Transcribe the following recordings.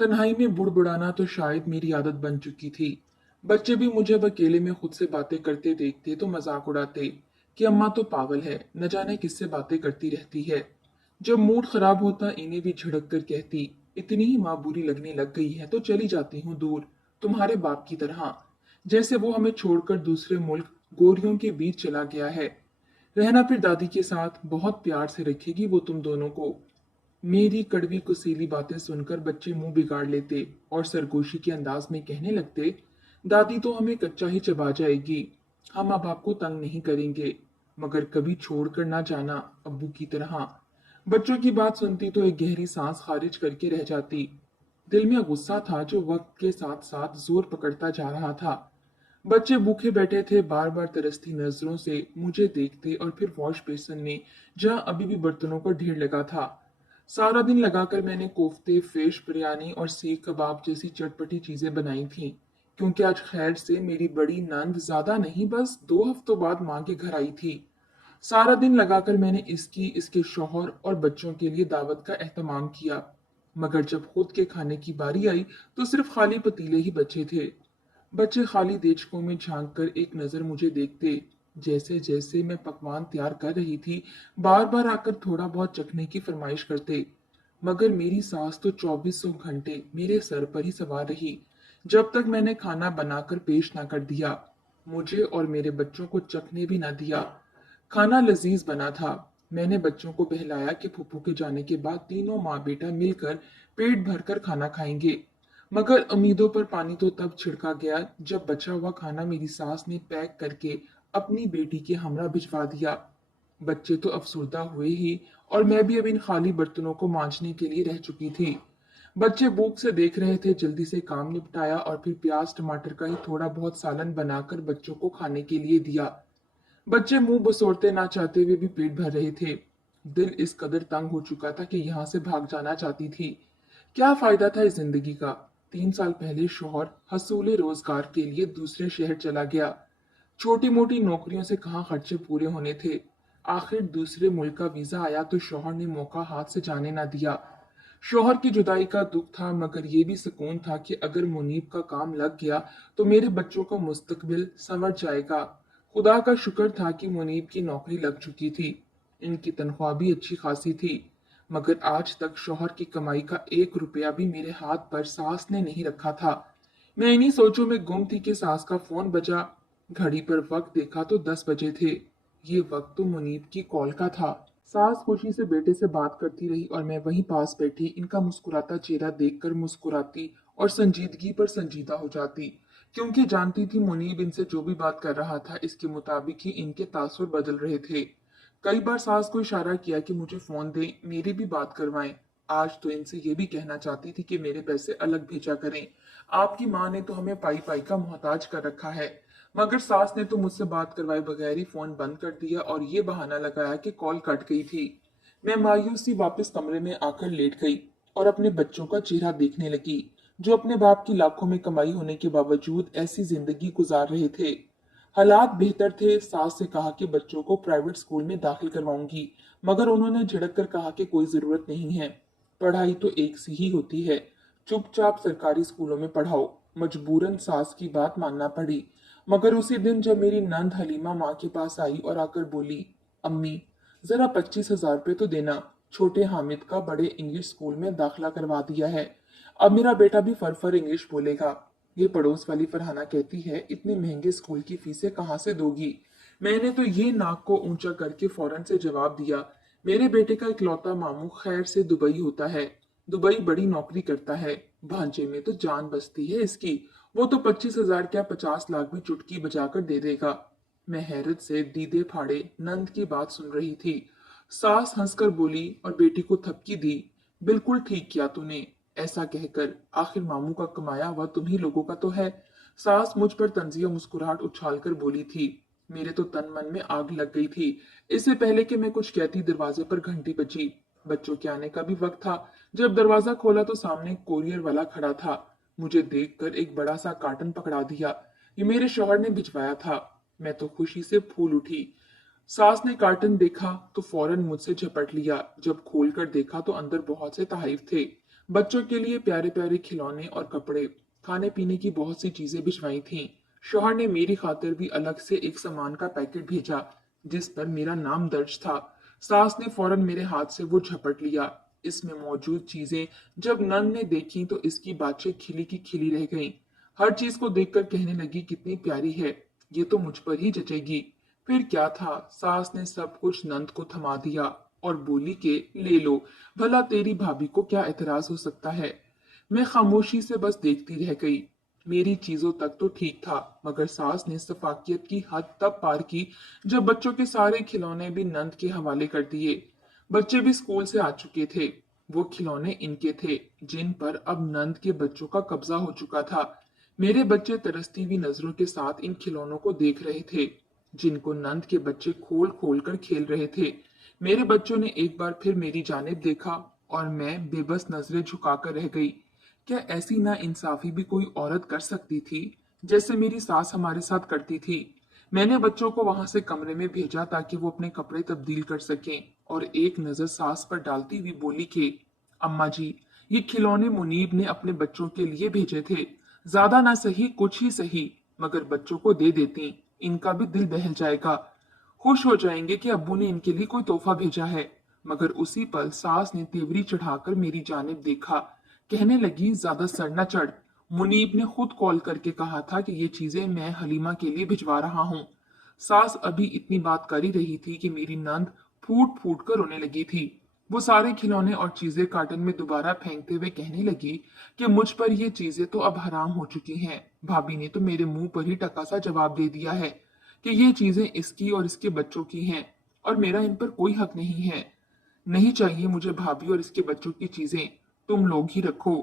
तन्हाई में बुड़बुड़ाना तो शायद मेरी आदत बन चुकी थी। बच्चे भी मुझे अब अकेले में खुद से बातें करते देखते तो मजाक उड़ाते कि अम्मा तो पागल है, न जाने किससे बातें करती रहती है। जब मूड खराब होता इन्हें भी झिड़क कर कहती, इतनी ही माँ बुरी लगने लग गई है तो चली जाती हूँ दूर, तुम्हारे बाप की तरह। जैसे वो हमें छोड़कर दूसरे मुल्क गोरियों के बीच चला गया है। रहना फिर दादी के साथ, बहुत प्यार से रखेगी वो तुम दोनों को। मेरी कड़वी कुसीली बातें सुनकर बच्चे मुंह बिगाड़ लेते और सरगोशी के अंदाज में कहने लगते, दादी तो हमें कच्चा ही चबा जाएगी, हम अब आपको तंग नहीं करेंगे, मगर कभी छोड़कर ना जाना अब्बू की तरह। बच्चों की बात सुनती तो एक गहरी सांस खारिज करके रह जाती। दिल में गुस्सा था जो वक्त के साथ साथ जोर पकड़ता जा रहा था। बच्चे भूखे बैठे थे, बार बार तरसती नजरों से मुझे देखते और फिर वॉश बेसिन में जहां अभी भी बर्तनों का ढेर लगा था। सारा दिन लगाकर मैंने कोफ्ते, फिश बिरयानी और सीख कबाब जैसी चटपटी चीजें बनाई थी, क्योंकि आज खैर से मेरी बड़ी नंद ज्यादा नहीं बस 2 हफ्तों बाद माँ के घर आई थी। सारा दिन लगाकर मैंने इसकी, इसके शौहर और बच्चों के लिए दावत का एहतमाम किया, मगर जब खुद के खाने की बारी आई तो सिर्फ खाली पतीले ही बचे थे। बच्चे खाली देचकों में झांक कर एक नजर मुझे देखते। जैसे जैसे मैं पकवान तैयार कर रही थी, बार बार आकर थोड़ा बहुत चखने की फरमाइश करते, मगर मेरी सास तो 2400 घंटे मेरे सर पर ही सवार रही, जब तक मैंने खाना बनाकर पेश ना कर दिया। मुझे और मेरे बच्चों को चखने भी ना दिया। खाना लजीज बना था। मैंने बच्चों को बहलाया कि फूफू के जाने के बाद तीनों माँ बेटा मिलकर पेट भरकर खाना खाएंगे, मगर उम्मीदों पर पानी तो तब छिड़का गया जब बचा हुआ खाना मेरी सास ने पैक करके अपनी बेटी के हमरा भिजवा दिया। बच्चे तो अफसुर्दा हुए ही, और मैं भी अब इन खाली बर्तनों को मांजने के लिए रह चुकी थी। बच्चे भूख से देख रहे थे, जल्दी से काम निपटाया और फिर प्याज टमाटर का ही थोड़ा बहुत सालन बनाकर बच्चों को खाने के लिए दिया। बच्चे मुंह बसोरते ना चाहते हुए भी पेट भर रहे थे। दिल इस कदर तंग हो चुका था कि यहाँ से भाग जाना चाहती थी। क्या फायदा था इस जिंदगी का। 3 साल पहले शौहर हसूले रोजगार के लिए दूसरे शहर चला गया। छोटी मोटी नौकरियों से कहाँ खर्चे पूरे होने थे। आखिर दूसरे मुल्क का वीजा आया तो शौहर ने मौका हाथ से जाने ना दिया। शौहर की जुदाई का दुख था, मगर ये भी सुकून था कि अगर मुनीब का काम लग गया तो मेरे बच्चों का मुस्तकबिल संवर जाएगा। खुदा का शुक्र था कि मुनीब की नौकरी लग चुकी थी। इनकी तनख्वाह भी अच्छी खासी थी, मगर आज तक शौहर की कमाई का 1 रुपया भी मेरे हाथ पर सास ने नहीं रखा था। मैं इन्हीं सोचों में गुम थी कि सास का फोन बजा। घड़ी पर वक्त देखा तो 10 बजे थे। ये वक्त तो मुनीब की कॉल का था। सास खुशी से बेटे से बात करती रही और मैं वहीं पास बैठी इनका मुस्कुराता चेहरा देखकर मुस्कुराती और संजीदगी पर संजीदा हो जाती, क्योंकि जानती थी मुनीब इनसे जो भी बात कर रहा था इसके मुताबिक ही इनके तासुर बदल रहे थे। कई बार सास को इशारा किया कि मुझे फोन दें, मेरी भी बात करवाएं। आज तो इनसे ये भी कहना चाहती थी कि मेरे पैसे अलग भेजा करें। आपकी माँ ने तो हमें पाई पाई का मोहताज कर रखा है। मगर सास ने तो मुझसे बात करवाए बगैर ही फोन बंद कर दिया और ये बहाना लगाया कि कॉल कट गई थी। मैं मायूसी वापस कमरे में आकर लेट गई और अपने बच्चों का चेहरा देखने लगी, जो अपने बाप की लाखों में कमाई होने के बावजूद ऐसी जिंदगी गुजार रहे थे। हालात बेहतर थे। सास से कहा कि बच्चों को प्राइवेट स्कूल में दाखिल करवाऊंगी, मगर उन्होंने झिड़क कर कहा कि कोई जरूरत नहीं है, पढ़ाई तो एक सी ही होती है, चुपचाप सरकारी स्कूलों में पढ़ाओ। मजबूरन सास की बात मानना पड़ी। मगर उसी दिन जब मेरी नंद हलीमा माँ के पास आई और आकर बोली, अम्मी जरा 25,000 रुपये तो देना, छोटे हामिद का बड़े इंग्लिश स्कूल में दाखिला करवा दिया है, अब मेरा बेटा भी फर इंग्लिश बोलेगा। ये पड़ोस वाली फरहाना कहती है, इतने महंगे स्कूल की फीसें कहाँ से दोगी। मैंने तो ये नाक को ऊंचा करके फौरन से जवाब दिया, मेरे बेटे का इकलौता मामू खैर से दुबई होता है, दुबई बड़ी नौकरी करता है, भांजे में तो जान बसती है इसकी, वो तो 25,000 क्या 50 लाख भी चुटकी बजाकर दे देगा। मैं हैरत से दीदे फाड़े नंद की बात सुन रही थी। सास हंसकर बोली और बेटी को थपकी दी, बिल्कुल ठीक किया तूने ऐसा कहकर, आखिर मामू का कमाया हुआ तुम ही लोगों का तो है। सास मुझ पर तंजिया मुस्कुराहट उछालकर बोली थी। मेरे तो तन मन में आग लग गई थी। इससे पहले कि मैं कुछ कहती दरवाजे पर घंटी बजी। बच्चों के आने का भी वक्त था। जब दरवाजा खोला तो सामने कोरियर वाला खड़ा था। मुझे देखकर एक बड़ा सा कार्टन पकड़ा दिया। ये मेरे शौहर ने भिजवाया था। मैं तो खुशी से फूल उठी। सास ने कार्टन देखा तो फौरन मुझसे झपट लिया। जब खोलकर देखा तो अंदर बहुत से तहरीफ थे। बच्चों के लिए प्यारे प्यारे खिलौने और कपड़े, खाने पीने की बहुत सी चीजें भिजवाई थीं। शौहर ने मेरी खातिर भी अलग से एक सामान का पैकेट भेजा जिस पर मेरा नाम दर्ज था। सास ने फौरन मेरे हाथ से वो झपट लिया। इसमें मौजूद चीजें जब नंद ने देखी तो इसकी बातें खिली की खिली रह गईं। हर चीज को देखकर कहने लगी कितनी प्यारी है, ये तो मुझ पर ही जचेगी। फिर क्या था, सास ने सब कुछ नंद को थमा दिया और बोली कि ले लो, भला तेरी भाभी को क्या एतराज हो सकता है। मैं खामोशी से बस देखती रह गई। मेरी चीजों तक तो ठीक था, मगर सास ने सफाकियत की हद तब पार की जब बच्चों के सारे खिलौने भी नंद के हवाले कर दिए। बच्चे भी स्कूल से आ चुके थे। वो खिलौने इनके थे जिन पर अब नंद के बच्चों का कब्जा हो चुका था। मेरे बच्चे तरसती हुई नजरों के साथ इन खिलौनों को देख रहे थे जिनको नंद के बच्चे खोल खोल कर खेल रहे थे। मेरे बच्चों ने एक बार फिर मेरी जानिब देखा और मैं बेबस नजरें झुकाकर रह गई। क्या ऐसी ना इंसाफी भी कोई औरत कर सकती थी जैसे मेरी सास हमारे साथ करती थी। मैंने बच्चों को वहां से कमरे में भेजा ताकि वो अपने कपड़े तब्दील कर सकें और एक नजर सास पर डालती हुई बोली कि अम्मा जी, ये खिलौने मुनीब ने अपने बच्चों के लिए भेजे थे। ज्यादा ना सही कुछ ही सही, मगर बच्चों को दे देती, इनका भी दिल बहल जाएगा। खुश हो जाएंगे कि अब्बू ने इनके लिए कोई तोहफा भेजा है। मगर उसी पल सास ने तेवरी चढ़ाकर मेरी जानिब देखा। कहने लगी ज्यादा सर न चढ़, मुनीब ने खुद कॉल करके कहा था कि ये चीजें मैं हलीमा के लिए भिजवा रहा हूँ। सास अभी इतनी बात कर ही रही थी कि मेरी नंद फूट फूट कर रोने लगी थी। वो सारे खिलौने और चीजें कार्टन में दोबारा फेंकते हुए कहने लगी कि मुझ पर ये चीजें तो अब हराम हो चुकी हैं। भाभी ने तो मेरे मुंह पर ही टका सा जवाब दे दिया है कि ये चीजें इसकी और इसके बच्चों की हैं और मेरा इन पर कोई हक नहीं है। नहीं चाहिए मुझे भाभी और इसके बच्चों की चीजें, तुम लोग ही रखो।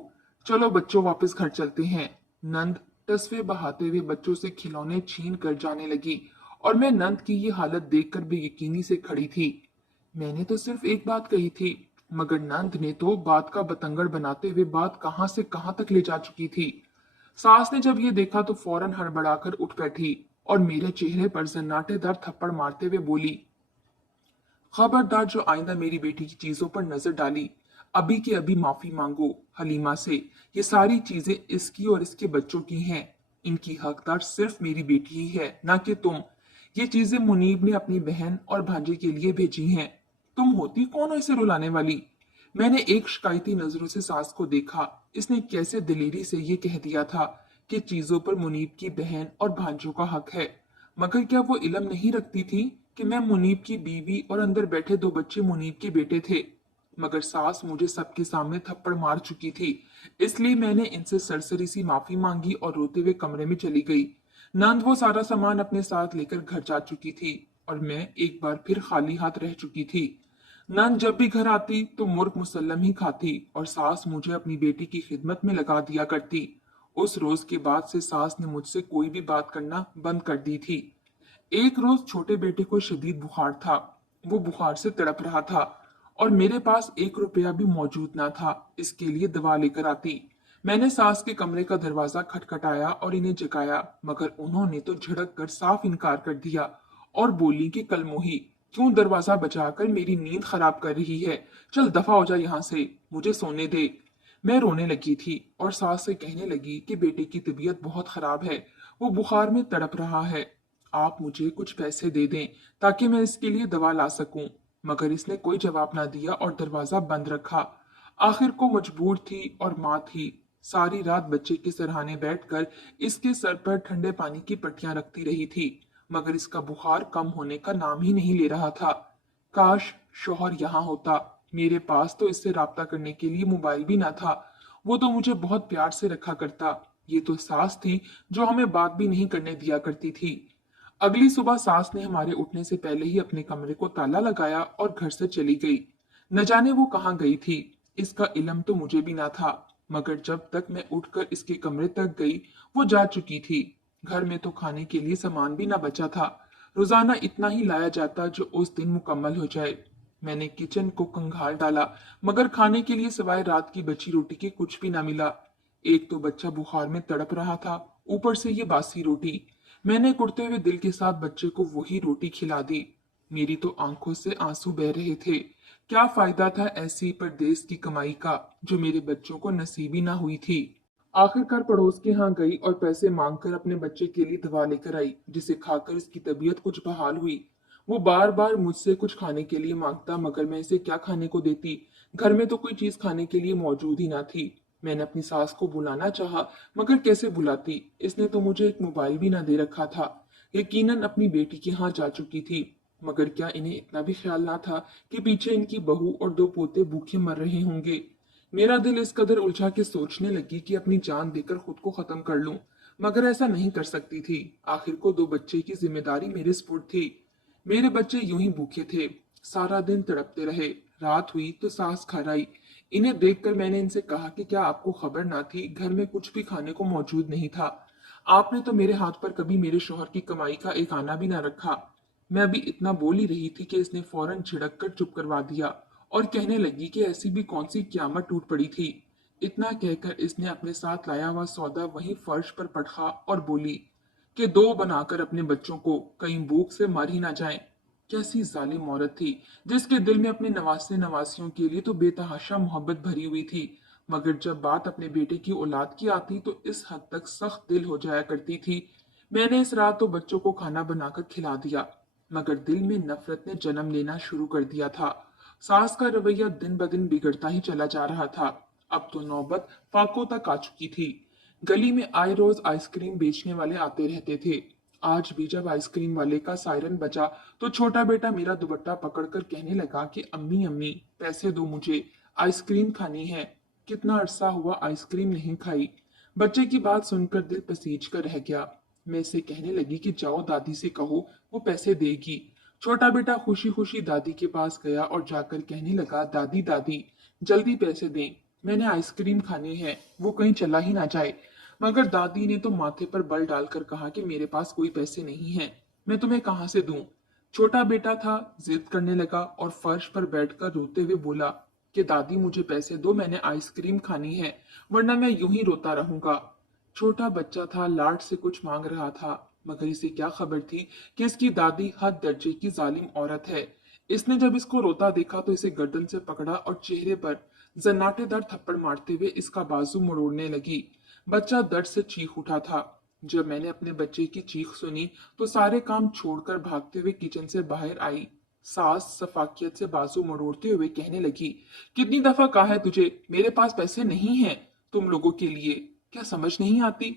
चलो बच्चों वापस घर चलते हैं। नंद तस्वे बहाते हुए बच्चों से खिलौने छीन कर जाने लगी और मैं नंद की ये हालत देखकर बेयकीनी से खड़ी थी। मैंने तो सिर्फ एक बात कही थी, मगर नंद ने तो बात का बतंगड़ बनाते हुए बात कहां से कहां तक ले जा चुकी थी। सास ने जब ये देखा तो फौरन हड़बड़ाकर उठ बैठी और मेरे चेहरे पर सन्नाटेदार थप्पड़ मारते हुए बोली, खबरदार जो आइंदा मेरी बेटी की चीजों पर नजर डाली, अभी के अभी माफी मांगो हलीमा से। ये सारी चीजें इसकी और इसके बच्चों की हैं। इनकी हकदार सिर्फ मेरी बेटी ही है, ना कि तुम। ये चीजें मुनीब ने अपनी बहन और भांजे के लिए भेजी हैं। तुम होती कौन हो इसे रुलाने वाली। मैंने एक शिकायती नजरों से सास को देखा। इसने कैसे दिलेरी से ये कह दिया था कि चीजों पर मुनीब की बहन और भांजों का हक है। मगर क्या वो इल्म नहीं रखती थी कि मैं मुनीब की बीवी और अंदर बैठे दो बच्चे मुनीब के बेटे थे। मगर सास मुझे सबके सामने थप्पड़ मार चुकी थी, इसलिए मैंने इनसे सरसरी सी माफी मांगी और रोते हुए कमरे में चली गई। नंद वो सारा सामान अपने साथ लेकर घर जा चुकी थी और मैं एक बार फिर खाली हाथ रह चुकी थी। नंद जब भी घर आती तो मुर्ग मुसल्लम ही खाती और सास मुझे अपनी बेटी की खिदमत में लगा दिया करती। उस रोज के बाद से सास ने मुझसे कोई भी बात करना बंद कर दी थी। एक रोज छोटे बेटे को शदीद बुखार था। वो बुखार से तड़प रहा था और मेरे पास 1 रुपया भी मौजूद ना था इसके लिए दवा लेकर आती। मैंने सास के कमरे का दरवाजा खटखटाया और इन्हें जगाया, मगर उन्होंने तो झड़क कर साफ इनकार कर दिया और बोली कि कल मोही क्यों दरवाजा बजाकर मेरी नींद खराब कर रही है। चल दफा हो जा यहाँ से, मुझे सोने दे। मैं रोने लगी थी और सास से कहने लगी कि बेटे की तबीयत बहुत खराब है, वो बुखार में तड़प रहा है। आप मुझे कुछ पैसे दे दें ताकि मैं इसके लिए दवा ला सकूं। मगर इसने कोई जवाब ना दिया और दरवाजा बंद रखा। आखिर को मजबूर थी और माँ थी। सारी रात बच्चे के सरहाने बैठकर इसके सर पर ठंडे पानी की पट्टियां रखती रही थी, मगर इसका बुखार कम होने का नाम ही नहीं ले रहा था। काश शौहर यहाँ होता। मेरे पास तो इससे राब्ता करने के लिए मोबाइल भी ना था। वो तो मुझे बहुत प्यार से रखा करता। ये तो सास थी जो हमें बात भी नहीं करने दिया करती थी। अगली सुबह सास ने हमारे उठने से पहले ही अपने कमरे को ताला लगाया और घर से चली गई। न जाने वो कहाँ गई थी, इसका इल्म तो मुझे भी ना था। मगर जब तक मैं उठकर इसके कमरे तक गई वो जा चुकी थी। घर में तो खाने के लिए सामान भी ना बचा था। रोजाना इतना ही लाया जाता जो उस दिन मुकम्मल हो जाए। मैंने किचन को कंघाल डाला, मगर खाने के लिए सिवाय रात की बची रोटी के कुछ भी ना मिला। एक तो बच्चा बुखार में तड़प रहा था, ऊपर से ये बासी रोटी। मैंने कुड़ते हुए दिल के साथ बच्चे को वही रोटी खिला दी। मेरी तो आंखों से आंसू बह रहे थे। क्या फायदा था ऐसी परदेस की कमाई का जो मेरे बच्चों को नसीब ही ना हुई थी। आखिरकार पड़ोस के यहाँ गई और पैसे मांगकर अपने बच्चे के लिए दवा लेकर आई, जिसे खाकर इसकी तबीयत कुछ बहाल हुई। वो बार बार मुझसे कुछ खाने के लिए मांगता, मगर मैं इसे क्या खाने को देती। घर में तो कोई चीज खाने के लिए मौजूद ही ना थी। मैंने अपनी सास को बुलाना चाहा, मगर कैसे बुलाती। इसने तो मुझे एक मोबाइल भी ना दे रखा था। यकीनन अपनी बेटी के यहाँ जा चुकी थी, मगर क्या इन्हें इतना भी ख्याल ना था कि पीछे इनकी बहू और दो पोते भूखे मर रहे होंगे। मेरा दिल इस कदर उलझा कि सोचने लगी कि अपनी जान देकर खुद को खत्म कर लूं, मगर ऐसा नहीं कर सकती थी। आखिर को दो बच्चे की जिम्मेदारी मेरे स्पुर्द थी। मेरे बच्चे यूं ही भूखे थे, सारा दिन तड़पते रहे। रात हुई तो सास घर आई। इन्हें देखकर मैंने इनसे कहा कि क्या आपको खबर ना थी, घर में कुछ भी खाने को मौजूद नहीं था। आपने तो मेरे हाथ पर कभी मेरे शौहर की कमाई का एक आना भी ना रखा। मैं अभी इतना बोल ही रही थी कि इसने फौरन झिड़क कर चुप करवा दिया और कहने लगी कि ऐसी भी कौन सी क्यामत टूट पड़ी थी। इतना कहकर इसने अपने साथ लाया हुआ सौदा वहीं फर्श पर पटका और बोली कि दो बनाकर अपने बच्चों को कहीं भूख से मर ही ना जाएं। कैसी जालिम औरत थी, जिसके दिल में अपने नवासे नवासियों के लिए तो बेतहाशा मोहब्बत भरी हुई थी, मगर जब बात अपने बेटे की औलाद की आती तो इस हद तक सख्त दिल हो जाया करती थी। मैंने इस रात तो बच्चों को खाना बनाकर खिला दिया, मगर दिल में नफरत ने जन्म लेना शुरू कर दिया था। सास का रवैया दिन ब दिन बिगड़ता ही चला जा रहा था। अब तो नौबत फाकों तक आ चुकी थी। गली में आए रोज आइसक्रीम बेचने वाले आते रहते थे। आज भी जब आइसक्रीम वाले का सायरन बजा तो छोटा बेटा मेरा दुपट्टा पकड़कर कहने लगा कि अम्मी अम्मी पैसे दो, मुझे आइसक्रीम खानी है। कितना अरसा हुआ आइसक्रीम नहीं खाई। बच्चे की बात सुनकर दिल पसीज कर रह गया। मैं इसे कहने लगी कि जाओ दादी से कहो, वो पैसे देगी। छोटा बेटा खुशी खुशी दादी के पास गया और जाकर कहने लगा, दादी दादी जल्दी पैसे दें, मैंने आइसक्रीम खानी है, वो कहीं चला ही ना जाए। मगर दादी ने तो माथे पर बल डालकर कहा कि मेरे पास कोई पैसे नहीं है, मैं तुम्हें कहां से दूं। छोटा बेटा था, जिद करने लगा और फर्श पर बैठकर रोते हुए बोला कि दादी मुझे पैसे दो, मैंने आइसक्रीम खानी है, वरना मैं यूं ही रोता रहूंगा। छोटा बच्चा था, लाड से कुछ मांग रहा था, मगर इसे क्या खबर थी कि इसकी दादी हद दर्जे की जालिम औरत है। इसने जब इसको रोता देखा तो इसे गर्दन से पकड़ा और चेहरे पर जन्नाटेदार थप्पड़ मारते हुए इसका बाजू मरोड़ने लगी। बच्चा दर्द से चीख उठा था। जब मैंने अपने बच्चे की चीख सुनी तो सारे काम छोड़कर भागते हुए किचन से बाहर आई। सास सफाकियत से बाजू मरोड़ते हुए कहने लगी, कितनी दफा कहा है तुझे, मेरे पास पैसे नहीं हैं तुम लोगों के लिए, क्या समझ नहीं आती।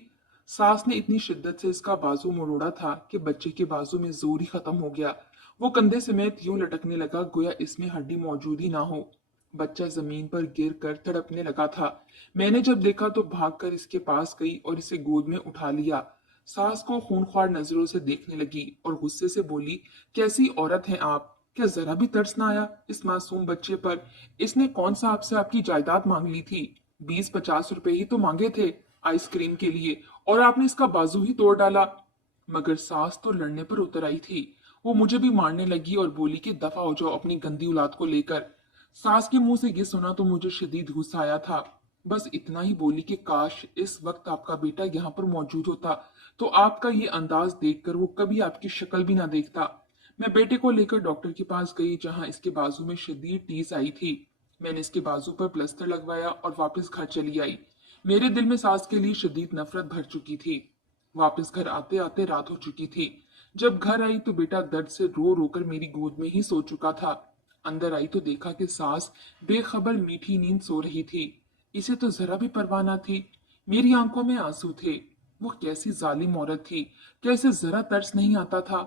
सास ने इतनी शिद्दत से इसका बाजू मरोड़ा था कि बच्चे के बाजू में जोर ही खत्म हो गया। वो कंधे समेत यूं लटकने लगा गोया इसमें हड्डी मौजूद ही ना हो। बच्चा जमीन पर गिर कर तड़पने लगा था। मैंने जब देखा तो भागकर इसके पास गई और इसे गोद में उठा लिया। सास को खूंखार नजरों से देखने लगी और गुस्से से बोली, कैसी औरत हैं आप, क्या जरा भी तरस ना आया इस मासूम बच्चे पर। इसने कौन सा आपसे आपकी जायदाद मांग ली थी, 20-50 रुपए ही तो मांगे थे आइसक्रीम के लिए, और आपने इसका बाजू ही तोड़ डाला। मगर सास तो लड़ने पर उतर आई थी। वो मुझे भी मारने लगी और बोली कि दफा हो जाओ अपनी गंदी औलाद को लेकर। सास के मुंह से ये सुना तो मुझे शदीद गुस्सा आया था। बस इतना ही बोली कि काश इस वक्त आपका बेटा यहाँ पर मौजूद होता, तो आपका ये अंदाज देखकर वो कभी आपकी शक्ल भी ना देखता। मैं बेटे को लेकर डॉक्टर के पास गई, जहां इसके बाजू में शदीद टीस आई थी। मैंने इसके बाजू पर प्लास्टर लगवाया और वापस घर चली आई। मेरे दिल में सास के लिए शदीद नफरत भर चुकी थी। वापस घर आते आते रात हो चुकी थी। जब घर आई तो बेटा दर्द से रो रो कर मेरी गोद में ही सो चुका था। अंदर आई तो देखा कि सास बेखबर मीठी नींद सो रही थी। इसे तो जरा भी परवाह न थी। मेरी आंखों में आंसू थे। वो कैसी जालिम औरत थी, कैसे जरा तरस नहीं आता था।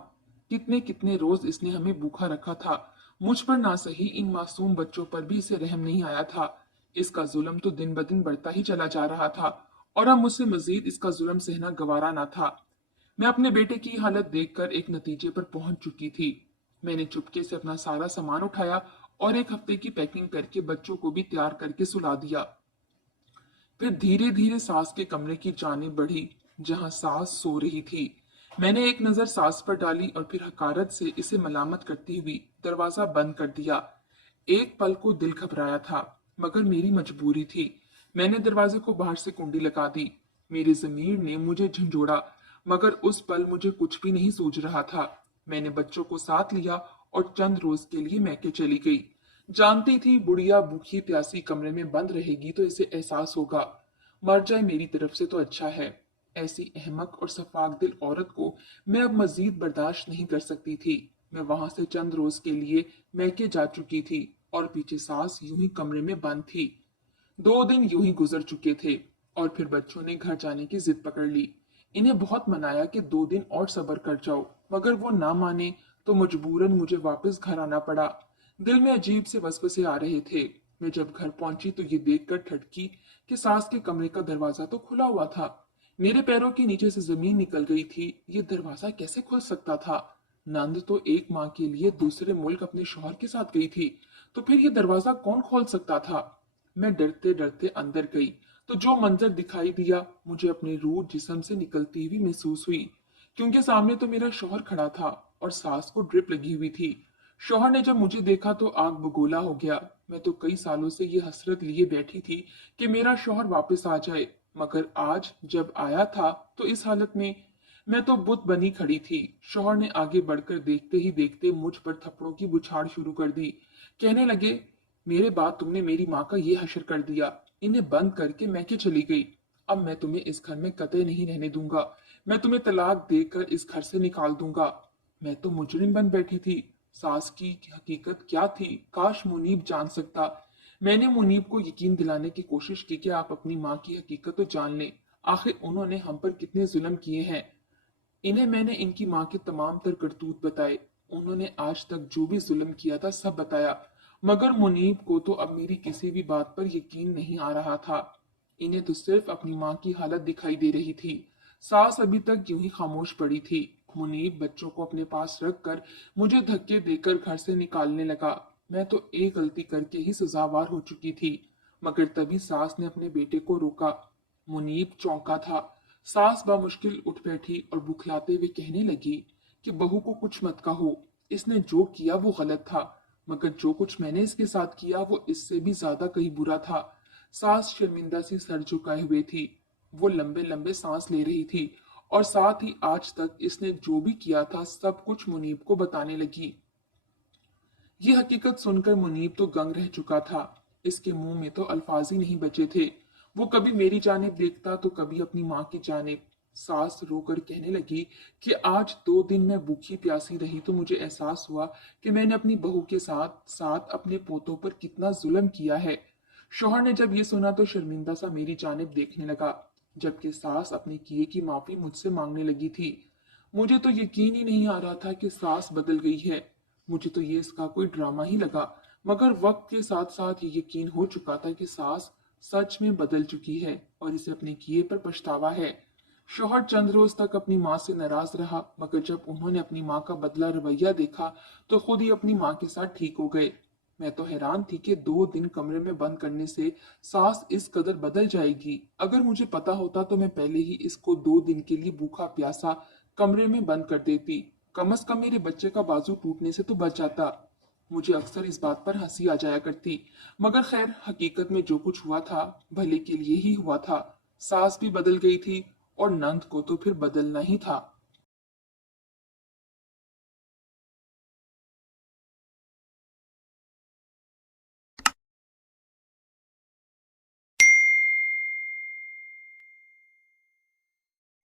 कितने कितने रोज इसने हमें भूखा रखा था। मुझ पर ना सही इन मासूम बच्चों पर भी इसे रहम नहीं आया था। इसका जुल्म तो दिन ब दिन बढ़ता ही चला जा रहा था और अब मुझसे मजीद इसका जुल्म सहना गवारा ना था। मैं अपने बेटे की हालत देखकर एक नतीजे पर पहुंच चुकी थी। मैंने चुपके से अपना सारा सामान उठाया और एक हफ्ते की पैकिंग करके बच्चों को भी तैयार करके सुला दिया। फिर धीरे धीरे सास के कमरे की जानिब बढ़ी, जहां सास सो रही थी। मैंने एक नजर सास पर डाली और फिर हकारत से इसे मलामत करती हुई दरवाजा बंद कर दिया। एक पल को दिल घबराया था, मगर मेरी मजबूरी थी। मैंने दरवाजे को बाहर से कुंडी लगा दी। मेरी जमीर ने मुझे झंझोड़ा, मगर उस पल मुझे कुछ भी नहीं सूझ रहा था। मैंने बच्चों को साथ लिया और चंद रोज के लिए मैके चली गई। जानती थी बुढ़िया भूखी प्यासी कमरे में बंद रहेगी तो इसे एहसास होगा, मर जाए मेरी तरफ से तो अच्छा है। ऐसी अहमक और सफाक दिल औरत को मैं अब मजीद बर्दाश्त नहीं कर सकती थी। मैं वहां से चंद रोज के लिए मैके जा चुकी थी और पीछे सास यूं ही कमरे में बंद थी। 2 दिन यूं ही गुजर चुके थे और फिर बच्चों ने घर जाने की जिद पकड़ ली। इन्हें बहुत मनाया कि 2 दिन और सब्र कर जाओ, मगर वो ना माने तो मजबूरन मुझे वापस घर आना पड़ा। दिल में अजीब से वसवसे आ रहे थे। मैं जब घर पहुंची तो ये देखकर ठटकी कि सास के कमरे का दरवाजा तो खुला हुआ था। मेरे पैरों के नीचे से जमीन निकल गई थी। ये दरवाजा कैसे खुल सकता था? नंद तो एक माँ के लिए दूसरे मुल्क अपने शौहर के साथ गई थी, तो फिर ये दरवाजा कौन खोल सकता था? मैं डरते डरते अंदर गई तो जो मंजर दिखाई दिया मुझे अपनी रूह जिस्म से निकलती हुई महसूस हुई, क्योंकि सामने तो मेरा शौहर खड़ा था और सास को ड्रिप लगी हुई थी। शौहर ने जब मुझे देखा तो आग बगोला हो गया। मैं तो कई सालों से ये हसरत लिए बैठी थी कि मेरा शौहर वापस आ जाए, मगर आज जब आया था तो इस हालत में। मैं तो बुत बनी खड़ी थी। शौहर ने आगे बढ़कर देखते ही देखते मुझ पर थप्पड़ों की बुछाड़ शुरू कर दी। कहने लगे, मेरे बाद तुमने मेरी माँ का ये हशर कर दिया। इन्हें बंद करके मैके चली गई। अब मैं तुम्हें इस घर में कतई नहीं रहने दूंगा। मैं तुम्हें तलाक देकर इस घर से निकाल दूंगा। मैं तो मुजरिम बन बैठी थी। सास की हकीकत क्या थी, काश मुनीब जान सकता। मैंने मुनीब को यकीन दिलाने की कोशिश की कि आप अपनी माँ की हकीकत तो जान लें। आखिर उन्होंने हम पर कितने जुल्म किए हैं। इन्हें मैंने इनकी माँ के तमाम तर करतूत बताए। उन्होंने आज तक जो भी जुल्म किया था सब बताया, मगर मुनीब को तो अब मेरी किसी भी बात पर यकीन नहीं आ रहा था। इन्हें तो सिर्फ अपनी माँ की हालत दिखाई दे रही थी। सास अभी तक यूं ही खामोश पड़ी थी। मुनीब बच्चों को अपने पास रखकर मुझे धक्के देकर घर से निकालने लगा। मैं तो एक गलती करके ही सजावार हो चुकी थी, मगर तभी सास ने अपने बेटे को रोका। मुनीब चौंका था। सास बामुश्किल उठ बैठी और बुखलाते हुए कहने लगी कि बहू को कुछ मत कहो, इसने जो किया वो गलत था, मगर जो कुछ मैंने इसके साथ किया वो इससे भी ज्यादा कहीं बुरा था। सास शर्मिंदा सी सर झुकाए हुए थी। वो लंबे लंबे सांस ले रही थी और साथ ही आज तक इसने जो भी किया था सब कुछ मुनीब को बताने लगी। ये हकीकत सुनकर मुनीब तो दंग रह चुका था। इसके मुंह में तो अल्फाज ही नहीं बचे थे। वो कभी मेरी जानिब देखता तो कभी अपनी माँ की जानिब। सास रोकर कहने लगी कि आज 2 दिन मैं भूखी प्यासी रही तो मुझे एहसास हुआ कि मैंने अपनी बहू के साथ साथ अपने पोतों पर कितना जुल्म किया है। शौहर ने जब ये सुना तो शर्मिंदा सा मेरी जानिब देखने लगा, जबकि सास अपने किए की माफी मुझसे मांगने लगी थी। मुझे तो यकीन ही नहीं आ रहा था कि सास बदल गई है। मुझे तो ये इसका कोई ड्रामा ही लगा, मगर वक्त के साथ साथ ये यकीन हो चुका था कि सास सच में बदल चुकी है और इसे अपने किए पर पछतावा है। शौहर चंद रोज तक अपनी माँ से नाराज रहा, मगर जब उन्होंने अपनी माँ का बदला रवैया देखा तो खुद ही अपनी माँ के साथ ठीक हो गए। मैं तो हैरान थी कि 2 दिन कमरे में बंद करने से सास इस कदर बदल जाएगी। अगर मुझे पता होता तो मैं पहले ही इसको 2 दिन के लिए भूखा प्यासा कमरे में बंद कर देती। कम से कम मेरे बच्चे का बाजू टूटने से तो बच जाता। मुझे अक्सर इस बात पर हंसी आ जाया करती, मगर खैर हकीकत में जो कुछ हुआ था भले के लिए ही हुआ था। सास भी बदल गई थी और नंद को तो फिर बदलना ही था।